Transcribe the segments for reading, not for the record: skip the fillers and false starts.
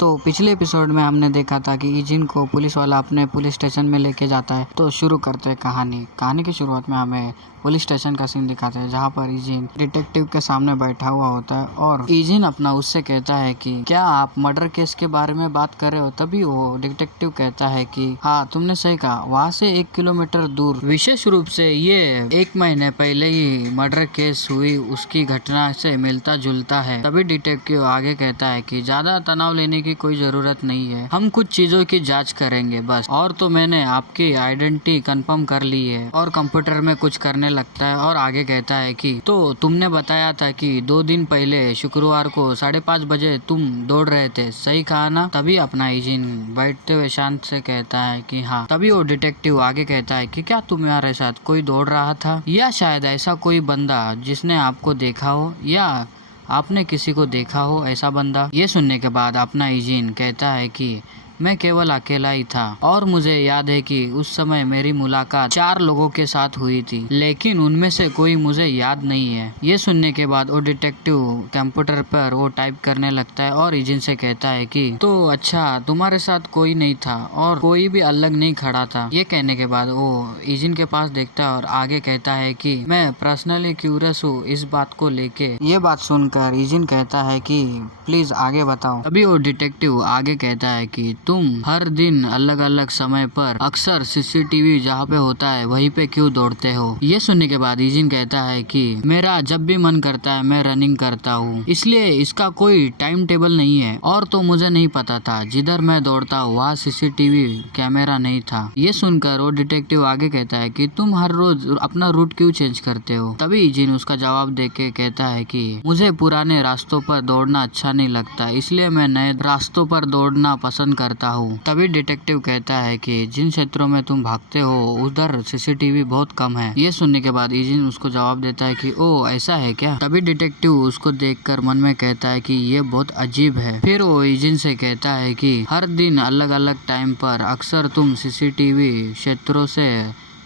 तो पिछले एपिसोड में हमने देखा था कि इजिन को पुलिस वाला अपने पुलिस स्टेशन में लेके जाता है। तो शुरू करते हैं कहानी की शुरुआत में हमें पुलिस स्टेशन का सीन दिखाते हैं, जहाँ पर इजिन डिटेक्टिव के सामने बैठा हुआ होता है और इजिन अपना उससे कहता है कि क्या आप मर्डर केस के बारे में बात कर रहे हो। तभी वो डिटेक्टिव कहता है कि हाँ, तुमने सही कहा, वहाँ से 1 किलोमीटर दूर, विशेष रूप से ये 1 महीने पहले ही मर्डर केस हुई उसकी घटना से मिलता जुलता है। तभी डिटेक्टिव आगे कहता है कि ज्यादा तनाव लेने की कोई जरूरत नहीं है, हम कुछ चीजों की जांच करेंगे बस। और तो मैंने आपकी आइडेंटिटी कंफर्म कर ली है। और कंप्यूटर में कुछ करने लगता है और आगे कहता है कि तो तुमने बताया था कि 2 दिन पहले शुक्रवार को 5:30 बजे तुम दौड़ रहे थे, सही कहा ना। तभी अपना इजिन बैठते हुए शांत से कहता है कि हाँ। तभी वो डिटेक्टिव आगे कहता है कि क्या तुम्हारे साथ कोई दौड़ रहा था, या शायद ऐसा कोई बंदा जिसने आपको देखा हो, या आपने किसी को देखा हो ऐसा बंदा। ये सुनने के बाद अपना इजिन कहता है कि मैं केवल अकेला ही था और मुझे याद है कि उस समय मेरी मुलाकात 4 लोगों के साथ हुई थी, लेकिन उनमें से कोई मुझे याद नहीं है। ये सुनने के बाद वो डिटेक्टिव कंप्यूटर पर वो टाइप करने लगता है और इजिन से कहता है कि तो अच्छा, तुम्हारे साथ कोई नहीं था और कोई भी अलग नहीं खड़ा था। ये कहने के बाद वो इजिन के पास देखता है और आगे कहता है कि मैं पर्सनली क्यूरियस हूँ इस बात को लेके। ये बात सुनकर इजिन कहता है कि प्लीज आगे बताओ। तभी वो डिटेक्टिव आगे कहता है कि तुम हर दिन अलग अलग समय पर अक्सर सीसीटीवी जहाँ पे होता है वहीं पे क्यों दौड़ते हो। ये सुनने के बाद इजिन कहता है कि मेरा जब भी मन करता है मैं रनिंग करता हूँ, इसलिए इसका कोई टाइम टेबल नहीं है। और तो मुझे नहीं पता था जिधर मैं दौड़ता हूँ वहाँ सीसीटीवी कैमरा नहीं था। ये सुनकर वो डिटेक्टिव आगे कहता है कि तुम हर रोज अपना रूट क्यों चेंज करते हो। तभी इजिन उसका जवाब दे के कहता है कि मुझे पुराने रास्तों पर दौड़ना अच्छा नहीं लगता, इसलिए मैं नए रास्तों पर दौड़ना पसंद करता हूँ। तभी डिटेक्टिव कहता है कि जिन क्षेत्रों में तुम भागते हो उधर सीसीटीवी बहुत कम है। ये सुनने के बाद इजिन उसको जवाब देता है कि ओ ऐसा है क्या। तभी डिटेक्टिव उसको देखकर मन में कहता है कि ये बहुत अजीब है। फिर वो इजिन से कहता है कि हर दिन अलग अलग टाइम पर अक्सर तुम सीसीटीवी क्षेत्रों से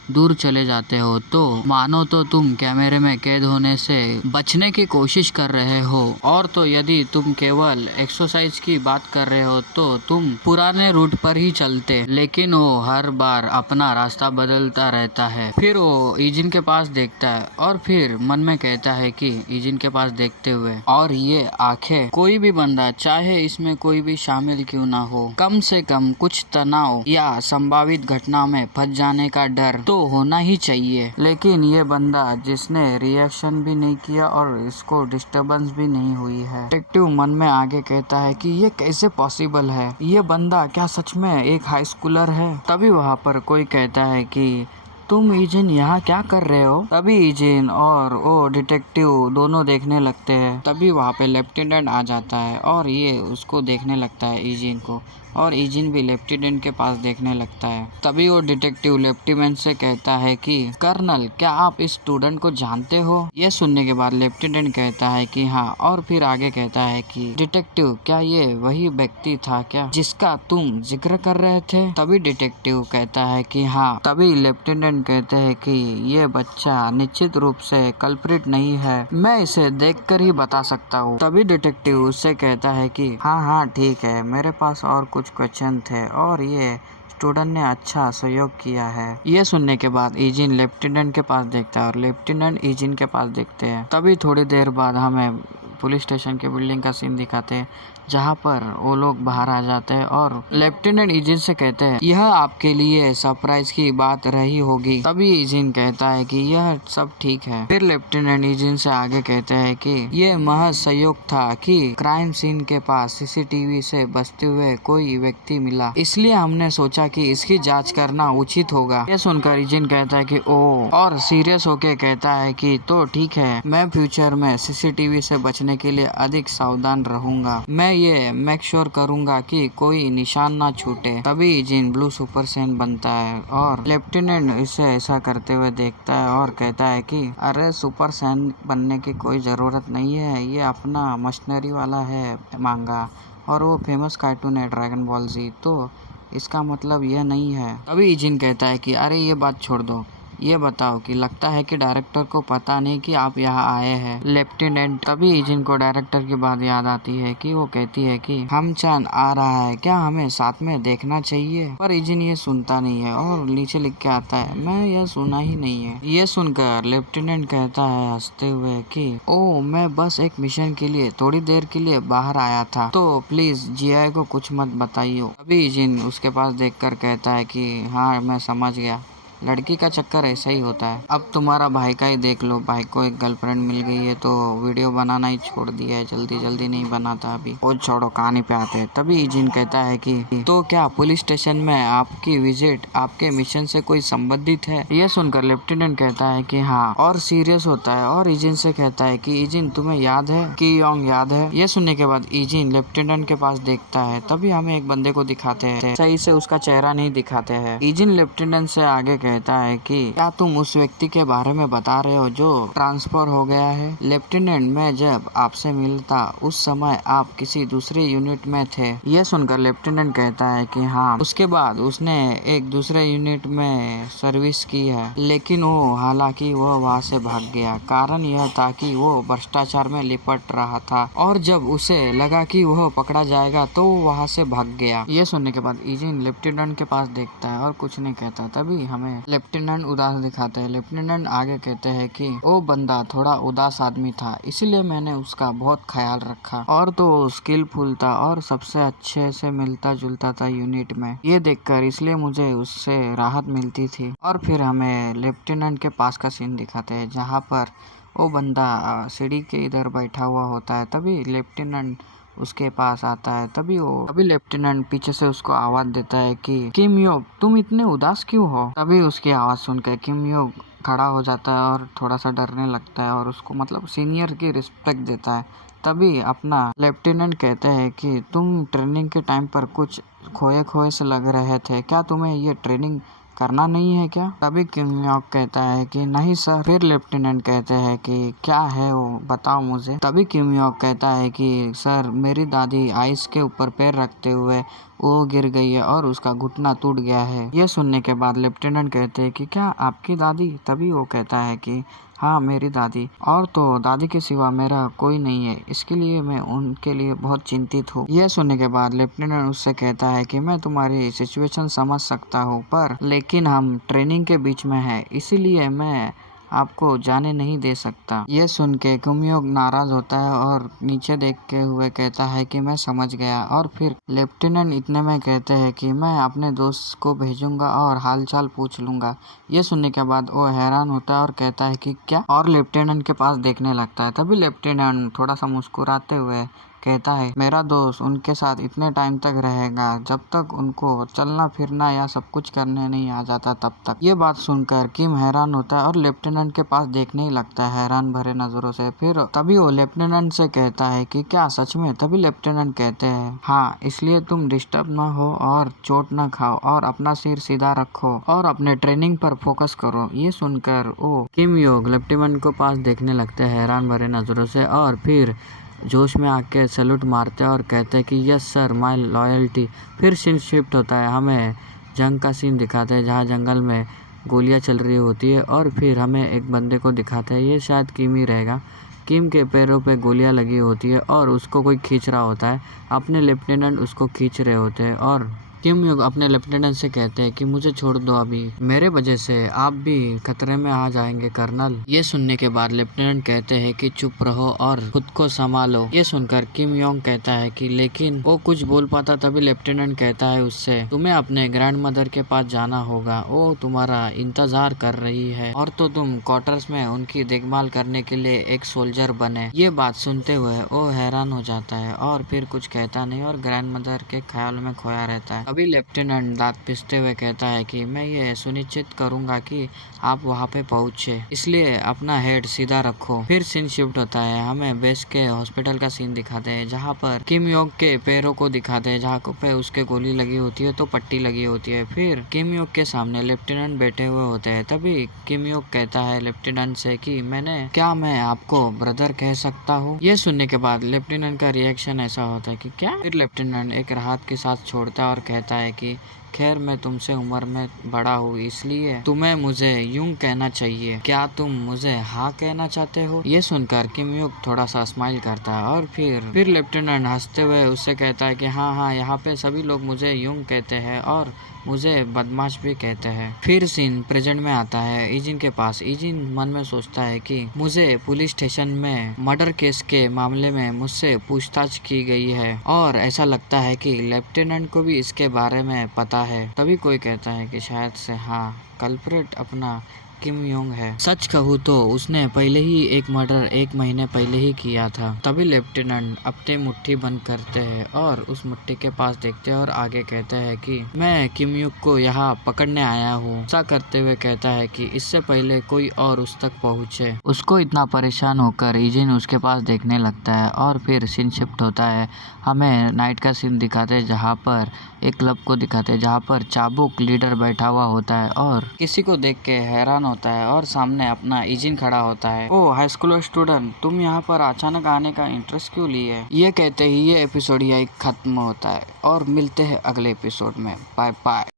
दूर चले जाते हो, तो मानो तो तुम कैमरे में कैद होने से बचने की कोशिश कर रहे हो। और तो यदि तुम केवल एक्सरसाइज की बात कर रहे हो तो तुम पुराने रूट पर ही चलते, लेकिन वो हर बार अपना रास्ता बदलता रहता है। फिर वो इजिन के पास देखता है और फिर मन में कहता है कि इजिन के पास देखते हुए, और ये आंखें, कोई भी बंदा चाहे इसमें कोई भी शामिल क्यों ना हो, कम से कम कुछ तनाव या संभावित घटना में फंस जाने का डर तो होना ही चाहिए। लेकिन ये बंदा जिसने रिएक्शन भी नहीं किया और इसको डिस्टरबेंस भी नहीं हुई है। डिटेक्टिव मन में आगे कहता है कि ये कैसे पॉसिबल है, ये बंदा क्या सच में एक हाई स्कूलर है। तभी वहाँ पर कोई कहता है कि तुम इजिन यहाँ क्या कर रहे हो। तभी इजिन और वो डिटेक्टिव दोनों देखने लगते हैं। तभी वहाँ पे लेफ्टिनेंट आ जाता है और ये उसको देखने लगता है इजिन को, और इजिन भी लेफ्टिनेंट के पास देखने लगता है। तभी वो डिटेक्टिव लेफ्टिनेंट से कहता है कि कर्नल, क्या आप इस स्टूडेंट को जानते हो। ये सुनने के बाद लेफ्टिनेंट कहता है कि हाँ, और फिर आगे कहता है कि डिटेक्टिव, क्या ये वही व्यक्ति था क्या जिसका तुम जिक्र कर रहे थे। तभी डिटेक्टिव कहता है कि हाँ। तभी लेफ्टिनेंट कहते हैं कि ये बच्चा निश्चित रूप से कल्प्रिट नहीं है, मैं इसे देखकर ही बता सकता हूँ। तभी डिटेक्टिव उससे कहता है कि हाँ ठीक है, मेरे पास और कुछ क्वेश्चन थे और ये स्टूडेंट ने अच्छा सहयोग किया है। ये सुनने के बाद इजिन लेफ्टिनेंट के पास देखता है और लेफ्टिनेंट इजिन के पास देखते हैं। तभी थोड़ी देर बाद हमें पुलिस स्टेशन के बिल्डिंग का सीन दिखाते हैं, जहाँ पर वो लोग बाहर आ जाते हैं और लेफ्टिनेंट इजिन से कहते हैं यह आपके लिए सरप्राइज की बात रही होगी। तभी इजिन कहता है कि यह सब ठीक है। फिर लेफ्टिनेंट इजिन से आगे कहते हैं कि ये महज सहयोग था कि क्राइम सीन के पास सीसीटीवी से बचते हुए कोई व्यक्ति मिला, इसलिए हमने सोचा कि इसकी जांच करना उचित होगा। ये सुनकर इजिन कहता है कि ओ, और सीरियस होके कहता है कि तो ठीक है, मैं फ्यूचर में सीसीटीवी से बचने के लिए अधिक सावधान रहूंगा। मैं ये मेक श्योर करूंगा कि कोई निशान ना छूटे। तभी इजिन ब्लू सुपर सैन बनता है और लेफ्टिनेंट इसे ऐसा करते हुए देखता है और कहता है कि अरे, सुपर सैन बनने की कोई जरूरत नहीं है, ये अपना मशीनरी वाला है मांगा और वो फेमस कार्टून है ड्रैगन बॉल जी, तो इसका मतलब यह नहीं है। तभी इजिन कहता है कि अरे ये बात छोड़ दो, ये बताओ कि लगता है कि डायरेक्टर को पता नहीं कि आप यहाँ आए हैं लेफ्टिनेंट। तभी इजिन को डायरेक्टर की बात याद आती है कि वो कहती है कि हम चान आ रहा है, क्या हमें साथ में देखना चाहिए। पर इजिन ये सुनता नहीं है और नीचे लिख के आता है मैं यह सुना ही नहीं है। ये सुनकर लेफ्टिनेंट कहता है हंसते हुए कि ओ मैं बस एक मिशन के लिए थोड़ी देर के लिए बाहर आया था, तो प्लीज जीआई को कुछ मत बताइयो। अभी इजिन उसके पास देखकर कहता है कि हाँ मैं समझ गया, लड़की का चक्कर ऐसा ही होता है। अब तुम्हारा भाई का ही देख लो, भाई को एक गर्लफ्रेंड मिल गई है तो वीडियो बनाना ही छोड़ दिया है, जल्दी जल्दी नहीं बनाता अभी। वो छोड़ो, कहानी पे आते हैं। तभी इजिन कहता है कि तो क्या पुलिस स्टेशन में आपकी विजिट आपके मिशन से कोई संबंधित है। यह सुनकर लेफ्टिनेंट कहता है कि हाँ, और सीरियस होता है और इजिन से कहता है कि इजिन तुम्हें याद है कि योंग याद है। यह सुनने के बाद इजिन लेफ्टिनेंट के पास देखता है। तभी हमें एक बंदे को दिखाते हैं, सही से उसका चेहरा नहीं दिखाते हैं। इजिन लेफ्टिनेंट से आगे कहता है कि क्या तुम उस व्यक्ति के बारे में बता रहे हो जो ट्रांसफर हो गया है। लेफ्टिनेंट मैं जब आपसे मिलता उस समय आप किसी दूसरे यूनिट में थे। यह सुनकर लेफ्टिनेंट कहता है कि हाँ, उसके बाद उसने एक दूसरे यूनिट में सर्विस की है, लेकिन वो हालांकि वो वहाँ से भाग गया। कारण यह था कि वो भ्रष्टाचार में लिपट रहा था और जब उसे लगा कि वह पकड़ा जाएगा तो वहाँ से भाग गया। ये सुनने के बाद इजिन लेफ्टिनेंट के पास देखता है और कुछ नहीं कहता। तभी हमें लेफ्टिनेंट उदास दिखाते हैं। लेफ्टिनेंट आगे कहते हैं कि वो बंदा थोड़ा उदास आदमी था, इसलिए मैंने उसका बहुत ख्याल रखा, और तो स्किलफुल था और सबसे अच्छे से मिलता जुलता था यूनिट में। ये देखकर इसलिए मुझे उससे राहत मिलती थी। और फिर हमें लेफ्टिनेंट के पास का सीन दिखाते हैं जहाँ पर वो बंदा सीढ़ी के इधर बैठा हुआ होता है। तभी लेफ्टिनेंट उसके पास आता है। तभी लेफ्टिनेंट पीछे से उसको आवाज देता है कि किम योक तुम इतने उदास क्यों हो। तभी उसकी आवाज सुनकर किम योक खड़ा हो जाता है और थोड़ा सा डरने लगता है और उसको मतलब सीनियर की रिस्पेक्ट देता है। तभी अपना लेफ्टिनेंट कहते हैं कि तुम ट्रेनिंग के टाइम पर कुछ खोए खोए से लग रहे थे, क्या तुम्हें ये ट्रेनिंग करना नहीं है क्या। तभी किम योक कहता है कि नहीं सर। फिर लेफ्टिनेंट कहते हैं कि क्या है वो बताओ मुझे। तभी किम योक कहता है कि सर मेरी दादी आइस के ऊपर पैर रखते हुए वो गिर गई है और उसका घुटना टूट गया है। ये सुनने के बाद लेफ्टिनेंट कहते हैं कि क्या आपकी दादी। तभी वो कहता है कि हाँ मेरी दादी, और तो दादी के सिवा मेरा कोई नहीं है, इसके लिए मैं उनके लिए बहुत चिंतित हूँ। यह सुनने के बाद लेफ्टिनेंट उससे कहता है कि मैं तुम्हारी सिचुएशन समझ सकता हूँ, पर लेकिन हम ट्रेनिंग के बीच में है, इसीलिए मैं आपको जाने नहीं दे सकता। ये सुन के किम योक नाराज होता है और नीचे देखते हुए कहता है कि मैं समझ गया। और फिर लेफ्टिनेंट इतने में कहते हैं कि मैं अपने दोस्त को भेजूंगा और हालचाल पूछ लूंगा। ये सुनने के बाद वो हैरान होता है और कहता है कि क्या, और लेफ्टिनेंट के पास देखने लगता है। तभी लेफ्टिनेंट थोड़ा सा मुस्कुराते हुए कहता है मेरा दोस्त उनके साथ इतने टाइम तक रहेगा जब तक उनको चलना फिरना या सब कुछ करने नहीं आ जाता तब तक। ये बात सुनकर किम हैरान होता है और लेफ्टिनेंट के पास देखने ही लगता है हैरान भरे नजरों से। फिर तभी वो लेफ्टिनेंट से कहता है कि क्या सच में। तभी लेफ्टिनेंट कहते हैं हाँ, इसलिए तुम डिस्टर्ब ना हो और चोट ना खाओ और अपना सिर सीधा रखो और अपने ट्रेनिंग पर फोकस करो। ये सुनकर वो किम योक लेफ्टिनेंट को पास देखने लगते हैं हैरान भरे नजरों से और फिर जोश में आके सैल्यूट मारते हैं और कहते हैं कि यस सर माय लॉयल्टी। फिर सीन शिफ्ट होता है, हमें जंग का सीन दिखाते हैं जहाँ जंगल में गोलियां चल रही होती है और फिर हमें एक बंदे को दिखाते हैं, ये शायद किम ही रहेगा। किम के पैरों पे गोलियां लगी होती है और उसको कोई खींच रहा होता है, अपने लेफ्टिनेंट उसको खींच रहे होते हैं और किम योक अपने लेफ्टिनेंट से कहते हैं कि मुझे छोड़ दो, अभी मेरे वजह से आप भी खतरे में आ जाएंगे कर्नल। ये सुनने के बाद लेफ्टिनेंट कहते हैं कि चुप रहो और खुद को संभालो। ये सुनकर किम योक कहता है कि लेकिन वो कुछ बोल पाता। तभी लेफ्टिनेंट कहता है उससे तुम्हें अपने ग्रैंड मदर के पास जाना होगा, वो तुम्हारा इंतजार कर रही है, और तो तुम क्वार्टर्स में उनकी देखभाल करने के लिए एक सोल्जर बने। ये बात सुनते हुए वो हैरान हो जाता है और फिर कुछ कहता नहीं और ग्रैंड मदर के ख्याल में खोया रहता है। अभी लेफ्टिनेंट दांत पिसते हुए कहता है कि मैं ये सुनिश्चित करूंगा कि आप वहां पे पहुंचे, इसलिए अपना हेड सीधा रखो। फिर सीन शिफ्ट होता है, हमें बेस के हॉस्पिटल का सीन दिखाते हैं जहां पर किम योक के पैरों को दिखाते हैं जहां पे उसके गोली लगी होती है तो पट्टी लगी होती है। फिर किम योक के सामने लेफ्टिनेंट बैठे हुए होते हैं। तभी किम योक कहता है लेफ्टिनेंट से कि मैं आपको ब्रदर कह सकता हूँ। ये सुनने के बाद लेफ्टिनेंट का रिएक्शन ऐसा होता है कि क्या। फिर लेफ्टिनेंट एक राहत के साथ छोड़ता है और कहता है कि खैर मैं तुमसे उम्र में बड़ा हूँ इसलिए तुम्हें मुझे यूं कहना चाहिए। क्या तुम मुझे हाँ कहना चाहते हो? ये सुनकर किम युक थोड़ा सा स्माइल करता है और फिर लेफ्टिनेंट हंसते हुए उससे कहता है कि हाँ, यहाँ पे सभी लोग मुझे यूं कहते हैं और मुझे बदमाश भी कहते हैं। फिर सीन प्रेजेंट में आता है इजिन के पास। इजिन मन में सोचता है कि मुझे पुलिस स्टेशन में मर्डर केस के मामले में मुझसे पूछताछ की गई है और ऐसा लगता है कि लेफ्टिनेंट को भी इसके बारे में पता है। तभी कोई कहता है कि शायद से हाँ, कल्प्रेट अपना किम योंग है। सच कहूँ तो उसने पहले ही एक मर्डर 1 महीने पहले ही किया था। तभी लेफ्टिनेंट अपनी मुट्ठी बंद करते हैं और उस मुट्ठी के पास देखते हैं और आगे कहते हैं कि मैं किम युक को यहाँ पकड़ने आया हूँ। ऐसा करते हुए कहता है कि इससे पहले कोई और उस तक पहुँचे। उसको इतना परेशान होकर इजिन उसके पास देखने लगता है और फिर सीन शिफ्ट होता है। हमें नाइट का सीन दिखाते हैं जहाँ पर एक क्लब को दिखाते हैं जहाँ पर चाबुक लीडर बैठा हुआ होता है और किसी को देख के हैरान होता है और सामने अपना इजिन खड़ा होता है। ओ हाई स्कूल स्टूडेंट, तुम यहाँ पर अचानक आने का इंटरेस्ट क्यों लिए? ये कहते ही ये एपिसोड यही खत्म होता है और मिलते हैं अगले एपिसोड में। Bye bye.